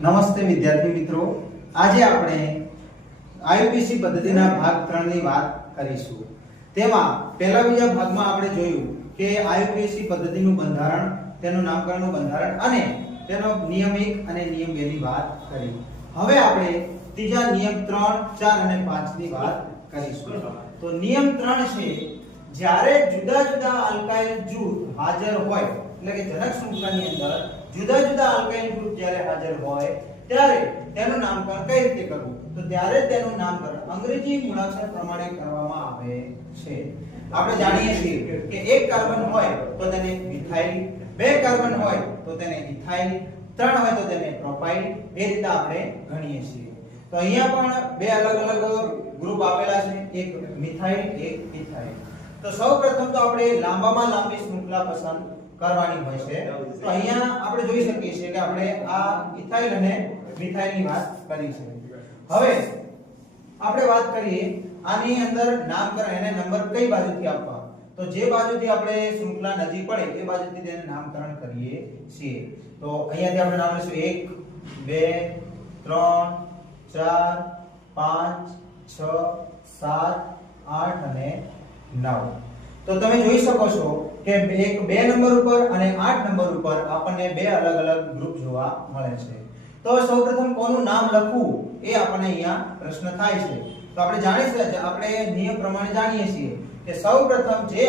નમસ્તે વિદ્યાર્થી મિત્રો, આજે આપણે આઈયુપીએસસી પદ્ધતિના ભાગ 3 ની વાત કરીશું. તેમાં પહેલા બીજા ભાગમાં આપણે જોયું કે આઈયુપીએસસી પદ્ધતિનું બંધારણ, તેનું નામકરણનું બંધારણ અને તેનો નિયમ 1 અને નિયમ 2 ની વાત કરી. હવે આપણે ત્રીજા નિયમ 3, 4 અને 5 ની વાત કરીશું. તો નિયમ 3 છે, જ્યારે જુદા જુદા આલ્કાઇલ જૂથ હાજર હોય, એટલે કે જનક શૃંખલાની અંદર જુદા જુદા આલ્કાઇલ ગ્રુપ જ્યારે હાજર હોય ત્યારે તેનું નામકરણ કઈ રીતે કરવું? તો ત્યારે તેનું નામકરણ અંગ્રેજી મૂળાક્ષર પ્રમાણે કરવામાં આવે છે. આપણે જાણીએ છીએ કે એક કાર્બન હોય તો તેને મિથાઇલ, બે કાર્બન હોય તો તેને ઇથાઇલ, ત્રણ હોય તો તેને પ્રોપાઇલ, એ રીતે આપણે ગણીએ છીએ. તો અહીંયા પણ બે અલગ અલગ ગ્રુપ આપેલા છે, એક મિથાઇલ, એક ઇથાઇલ. તો સૌપ્રથમ તો આપણે લાંબામાં લાંબી શૃંખલા પસંદ કરવાની હોય છે. તો અહીંયા આપણે જોઈ શકીએ છીએ કે આપણે આ ઇથાઇલ અને મિથાઇલ ની વાત કરી છે. હવે આપણે વાત કરીએ આની અંદર નામકરણ, એને નંબર કઈ બાજુથી આપવા? તો જે બાજુથી આપણે શૃંખલા નજીક પડે એ બાજુથી તેને નામકરણ કરીએ છીએ. તો અહીંયાથી આપણે નામ લઈશું 1 2 3 4 5 6 7 8 અને 9. તો તમે જોઈ શકો છો કે એક 2 નંબર ઉપર અને 8 નંબર ઉપર આપણને બે અલગ અલગ ગ્રુપ જોવા મળે છે. તો સૌપ્રથમ કોનું નામ લખવું એ આપણને અહીંયા પ્રશ્ન થાય છે. તો આપણે જાણીએ, આપણે નિયમ પ્રમાણે જાણીએ છીએ કે સૌપ્રથમ જે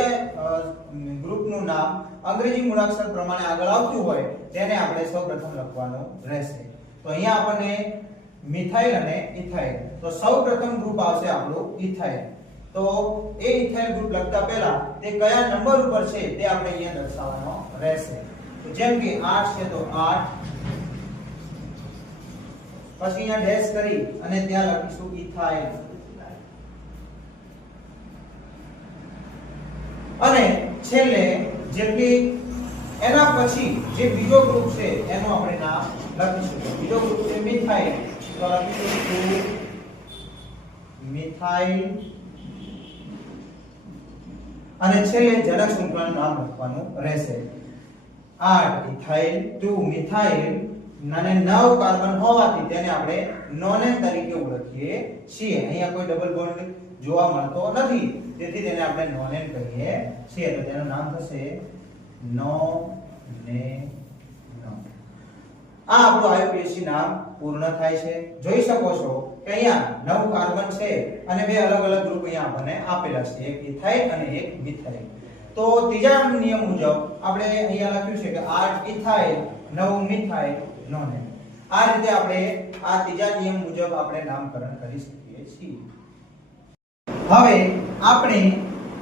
ગ્રુપનું નામ અંગ્રેજી મૂળાક્ષર પ્રમાણે આગળ આવતું હોય તેને આપણે સૌપ્રથમ લખવાનું રહેશે. તો અહીંયા આપણને મિથાઇલ અને ઇથાઇલ, તો સૌપ્રથમ ગ્રુપ આવશે આપણું ઇથાઇલ. તો એ ઇથાઇલ ગ્રુપ લખતા પહેલા તે કયા નંબર ઉપર છે તે આપણે અહીંયા દર્શાવવાનો રહેશે. તો જેમ કે 8 છે તો 8, પછી અહીંયા ડેશ કરી અને ત્યાં લખીશું ઇથાઇલ, અને છેલ્લે જેટલી એના પછી જે બીજો ગ્રુપ છે એનું આપણે નામ લખીશું. બીજો ગ્રુપ છે મિથાઇલ, તો લખીશું મિથાઇલ, અને છેલ્લે જનક શૃંખલાનું નામ લખવાનું રહેશે. 8 ઇથાઇલ, 2 મિથાઇલ, અને 9 કાર્બન હોવાથી તેને આપણે નોનેન તરીકે ઓળખીએ છીએ. અહીંયા કોઈ ડબલ બોન્ડ જોવા મળતો નથી, તેથી તેને આપણે નોનેન કહીએ છીએ. તો તેનું નામ થશે નોનેન. આ આપણું આઈયુપીએસસી નામ પૂર્ણ થાય છે. જોઈ શકો છો કે અહીંયા 9 કાર્બન છે અને બે અલગ અલગ ગ્રુપ અહીંયા આપણને આપેલા છે, એક ઇથાઇલ અને એક મિથાઇલ. તો ત્રીજા નિયમ મુજબ આપણે અહીંયા લખ્યું છે કે 8 ઇથાઇલ, 9 મિથાઇલ, નોનેન. આ રીતે આપણે આ ત્રીજા નિયમ મુજબ આપણે નામકરણ કરી શકીએ છીએ. હવે આપણે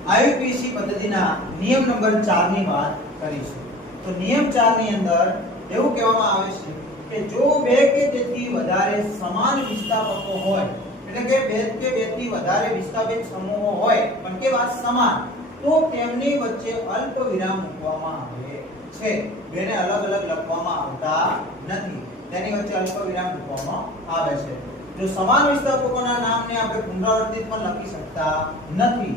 આઈયુપીએસસી પદ્ધતિના નિયમ નંબર 4 ની વાત કરીશું. તો નિયમ 4 ની અંદર એવું કહેવામાં આવે છે કે જો બે કે તેથી વધારે સમાન વિસ્થાપકો હોય, એટલે કે બે કે બેથી વધારે વિસ્થાપિત સમૂહો હોય પણ કેવા સમાન, તો તેમની વચ્ચે અલ્પ વિરામ મૂકવામાં આવે છે. બેને અલગ અલગ લખવામાં આવતા નથી, તેની વચ્ચે અલ્પ વિરામ મૂકવામાં આવે છે. જો સમાન વિસ્થાપકોના નામને આપણે પુનરાવર્તિત પણ લખી શકતા નથી,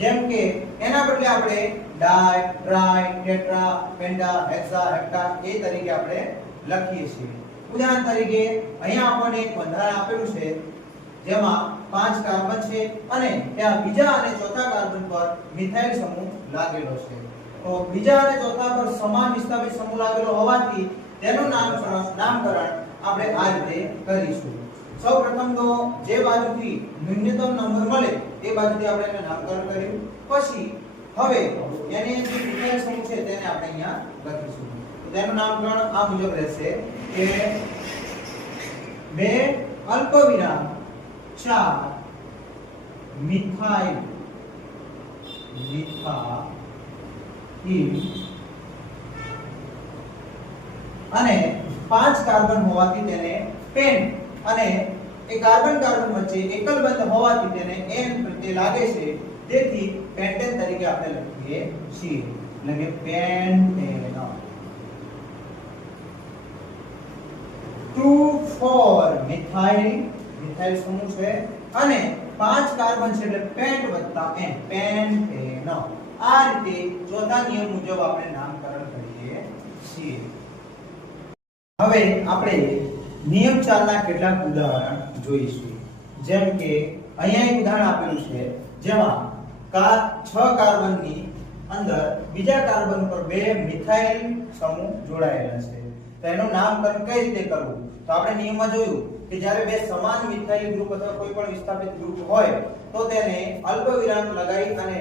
જેમ કે એના બદલે આપણે ડાય, ટ્રાય, ટેટ્રા, પેન્ટા, હેક્સા, હેપ્ટા એ તરીકે આપણે લખીએ છીએ. ઉદાહરણ તરીકે અહીંયા આપણને એક બંધારણ આપેલું છે જેમાં 5 કાર્બન છે અને ત્યાં બીજા અને ચોથા કાર્બન પર મિથાઇલ સમૂહ લાગેલો છે. તો બીજા અને ચોથા પર સમાન વિસ્થાપિત સમૂહ લાગેલો હોવાથી તેનું નામકરણ આપણે આ રીતે કરીશું. સૌપ્રથમ તો જે બાજુથી ન્યૂનતમ નંબર મળે એ બાજુથી આપણે એને નામકરણ કર્યું. પછી હવે એને જે મિથાઇલ સમૂહ છે તેને આપણે અહીંયા લખીશું. તો તેનું નામકરણ આ મુજબ રહેશે કે 2 અલ્પવિરામ 4 મિથાઇલ, અને 5 કાર્બન હોવાથી તેને પેન્ટ, અને એ કાર્બન કાર્બન વચ્ચે એકલ બંધ હોવાથી તેને એન પ્રત્યય લાગે છે, તેથી પેન્ટેન તરીકે આપણે લખીએ છીએ. એટલે કે પેન્ટેન. 2 4 મિથાઇલ, મિથાઇલ સમૂહ છે અને 5 કાર્બન છે એટલે પેન્ટ વત્તા એન, પેન્ટેન. આ રીતે ચોથા નિયમ મુજબ આપણે નામકરણ કરીએ છીએ. હવે આપણે નિયમ 4 ના કેટલાક ઉદાહરણ જોઈશું. જેમ કે અહીંયા એક ઉદાહરણ આપેલું છે જેમાં 6 કાર્બનની અંદર બીજા કાર્બન પર 2 મિથાઇલ સમૂહ જોડાયેલા છે. તો એનું નામકરણ કઈ રીતે કરવું? તો આપણે નિયમમાં જોયું કે જ્યારે બે સમાન મિથાઇલ ગ્રુપ અથવા કોઈ પણ વિસ્થાપિત ગ્રુપ હોય તો તેને અલ્પવિરામ લગાવી અને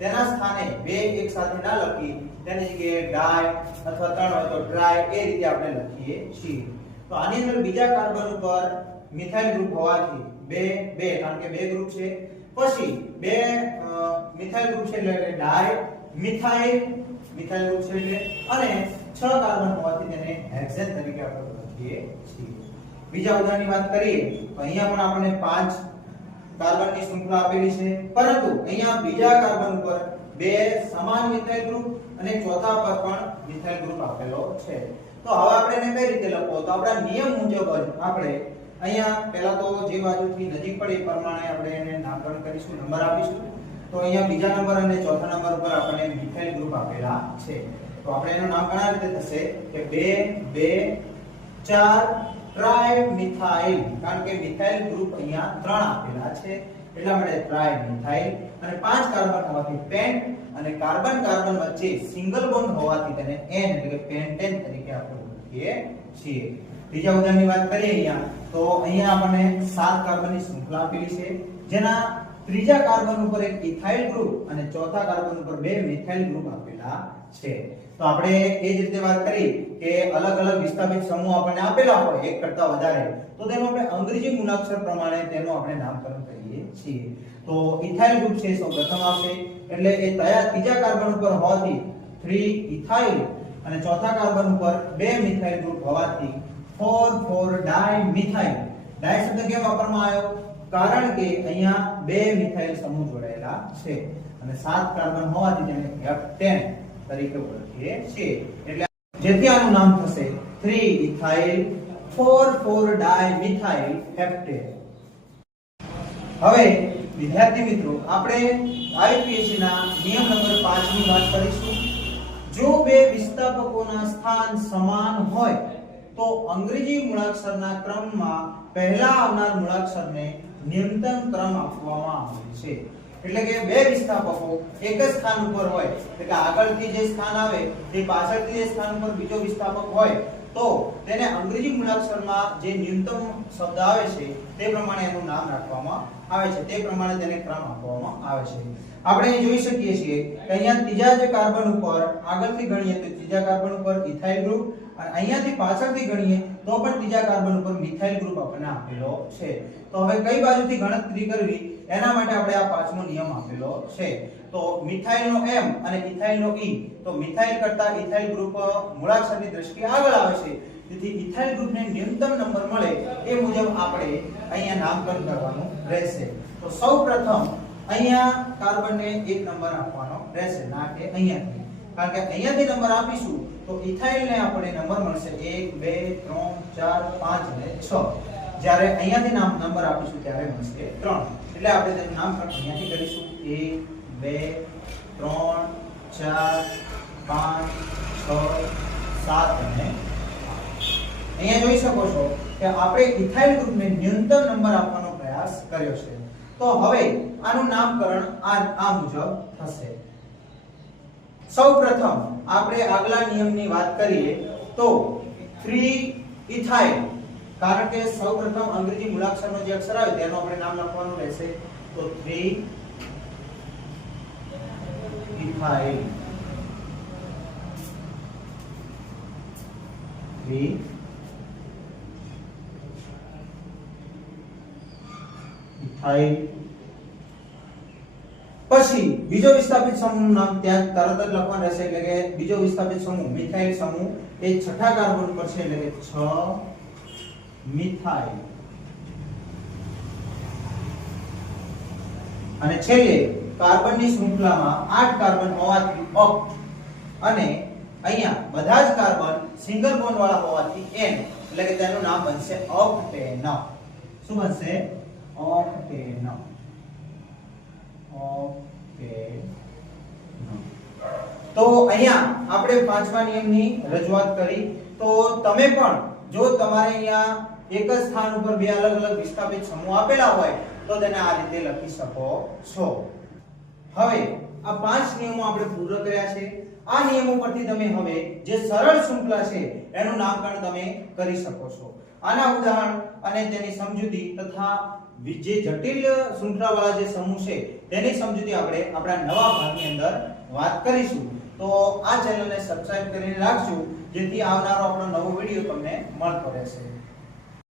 તેના સ્થાને 2 એક સાથે ના લખી તેની જગ્યાએ ડાય અથવા 3 હોય તો ટ્રાય એ રીતે આપણે લખીએ છીએ. તો આની અંદર બીજા કાર્બન ઉપર મિથાઇલ ગ્રુપ હોવાથી 2 કારણ કે 2 ગ્રુપ છે, પછી 2 મિથાઇલ ગ્રુપ છે એટલે ડાય મિથાઇલ ગ્રુપ છે એટલે અને 6 કાર્બન હોવાથી તેને હેક્સેન તરીકે આપણે લખીએ છીએ. બીજા ઉદાહરણની વાત કરીએ તો અહીંયા પણ આપણને 5 કાર્બનની શૃંખલા આપેલી છે, પરંતુ અહીંયા બીજા કાર્બન ઉપર 2 સમાન મિથાઇલ ગ્રુપ અને ચોથા પર પણ મિથાઇલ ગ્રુપ આપેલો છે. તો હવે આપણે એને કઈ રીતે લખવો? તો આપણા નિયમ મુજબ જ આપણે અહીંયા પહેલા તો જે બાજુથી નજીક પડે એ પ્રમાણે આપણે એને નામકરણ કરીશું, નંબર આપીશું. તો અહીંયા બીજા નંબર અને ચોથા નંબર પર આપણને મિથાઇલ ગ્રુપ આપેલા છે. તો આપણે એનું નામકરણ આ રીતે થશે કે 2 2 4 ટ્રાય મિથાઇલ, કારણ કે મિથાઇલ ગ્રુપ અહીંયા 3 આપેલા છે એટલા માટે ટ્રાય મિથાઇલ. અને 5 કાર્બન હોવાથી પેન્ટ અને કાર્બન કાર્બન વચ્ચે સિંગલ બોન્ડ હોવાથી તેને એન એટલે કે પેન્ટેન તરીકે આપણે લખીએ છીએ. બીજા ઉદાહરણની વાત કરીએ અહીંયા તો અહીંયા આપણને 7 કાર્બનની શૃંખલા આપેલી છે જેના ત્રીજા કાર્બન ઉપર એક ઇથાઇલ ગ્રુપ અને ચોથા કાર્બન ઉપર 2 મિથાઇલ ગ્રુપ આપેલા છે. તો આપણે એ જ રીતે વાત કરી કે અલગ અલગ વિસ્થાપિત સમૂહ આપણને આપેલા હોય એક કરતા વધારે તો તેનું આપણે અંગ્રેજી મૂળાક્ષર પ્રમાણે તેનું આપણે નામકરણ કરીએ છીએ. તો ઇથાઇલ ગ્રુપ છે સૌ પ્રથમ આવશે એટલે એ ત્રીજા કાર્બન ઉપર હોવાથી 3 ઇથાઇલ અને ચોથા કાર્બન ઉપર 2 મિથાઇલ ગ્રુપ હોવાથી 4 ડાય મિથાઇલ. ડાય શબ્દ કેમ વાપરવામાં આવ્યો? કારણ કે અહીંયા 2 મિથાઇલ સમૂહ જોડાયેલા છે અને 7 કાર્બન હોવાથી તેને હેપ્ટેન તરીકે ઓળખીએ છીએ. એટલે જેથી આનું નામ થશે 3 ઇથાઇલ 4 ડાય મિથાઇલ હેપ્ટેન. હવે વિદ્યાર્થી મિત્રો આપણે IUPAC ના નિયમ નંબર 5 ની વાત કરીશું. જો બે વિસ્થાપકોના સ્થાન સમાન હોય તો અંગ્રેજી મૂળાક્ષરના ક્રમમાં પહેલા આવનાર મૂળાક્ષરને ન્યૂનતમ ક્રમ આપવામાં આવે છે. એટલે કે બે વિસ્થાપકો એક જ સ્થાન ઉપર હોય એટલે કે આગળથી જે સ્થાન આવે તે પાછળથી જે સ્થાન ઉપર બીજો વિસ્થાપક હોય તો તેને અંગ્રેજી મૂળાક્ષરમાં જે ન્યૂનતમ શબ્દ આવે છે તે પ્રમાણે એનું નામ રાખવામાં આવે છે, તે પ્રમાણે તેને ક્રમ આપવામાં આવે છે. આપણે અહીં જોઈ શકીએ છીએ કે અહીંયા ત્રીજા જે કાર્બન ઉપર આગળથી ગણીએ તો ત્રીજા કાર્બન ઉપર ઇથાઇલ ગ્રુપ અને અહીંયાથી પાછળથી ગણીએ તો પણ ત્રીજા કાર્બન ઉપર મિથાઇલ ગ્રુપ આપણને આપેલો છે. તો હવે કઈ બાજુથી ગણતરી કરવી એના માટે આપણે આ પાંચમો નિયમ આપેલો છે. તો મિથાઇલનો m અને ઇથાઇલનો e, તો મિથાઇલ કરતા ઇથાઇલ ગ્રુપ મૂળાક્ષરની દ્રષ્ટિએ આગળ આવે છે, તેથી ઇથાઇલ ગ્રુપને ન્યૂનતમ નંબર મળે એ મુજબ આપણે અહીંયા નામકરણ કરવાનું રહેશે. તો સૌપ્રથમ અહીંયા કાર્બનને એક નંબર આપવાનો રહેશે, ના કે અહીંયાથી, કારણ કે અહીંયાથી નંબર આપીશું તો ઇથાઇલને આપણે નંબર મળશે 1 2 3 4 5 અને 6. જ્યારે અહીંયાથી નંબર આપીશું ત્યારે મળશે 3. એટલે આપણે તેનું નામકરણ અહીંયાથી કરીશું 1 2 3 4 5 6 7 અને 8. અહીંયા જોઈ શકો છો કે આપણે ઇથાઇલ ગ્રુપને ન્યૂનતમ નંબર આપવાનો પ્રયાસ કર્યો છે. તો હવે આનું નામકરણ આ મુજબ થશે. સૌપ્રથમ આપણે આગલા નિયમની વાત કરીએ તો 3 ઇથાઇલ, કારણ કે સૌપ્રથમ અંગ્રેજી મૂળાક્ષરનો જે અક્ષર આવે તેનું આપણે નામ લખવાનું રહેશે. તો 3 ઇથાઇલ 3 ઇથાઇલ. પછી બીજો વિસ્થાપિત સમૂહનું નામ ત્યાં તરત જ લખવાનું રહેશે એટલે કે બીજો વિસ્થાપિત સમૂહ મિથાઇલ સમૂહ એ છઠ્ઠા કાર્બન પર છે એટલે કે 6 મિથાઇલ. અને છેલ્લે કાર્બનની શૃંખલામાં 8 કાર્બન હોવાથી ઓક્ટ અને અહીંયા બધા જ કાર્બન સિંગલ બોન્ડ વાળા હોવાથી n એટલે કે તેનું નામ બનશે ઓક્ટેન. શું બનશે? ઓક્ટેન. તો અહીંયા આપણે પાંચમા નિયમની રજૂઆત કરી. તો તમે પણ જો તમારે અહીંયા એક જ સ્થાન ઉપર બે અલગ અલગ વિસ્થાપિત સમૂહ આપેલા હોય તો તેને આ રીતે લખી શકો છો. હવે આ 5 નિયમો આપણે પૂર્ણ કર્યા છે. આ નિયમો પરથી તમે હવે જે સરળ શૃંખલા છે એનું નામકરણ તમે કરી શકો છો. આના ઉદાહરણ અને તેની સમજૂતી તથા જે જટિલ શૃંખલાવાળા જે સમૂહ છે તેની સમજૂતી આપણે આપણા નવા ભાગની અંદર વાત કરીશું. તો આ ચેનલને સબસ્ક્રાઇબ કરીને રાખજો જેથી આવનારો આપણો નવો વિડિયો તમને મળતો રહેશે.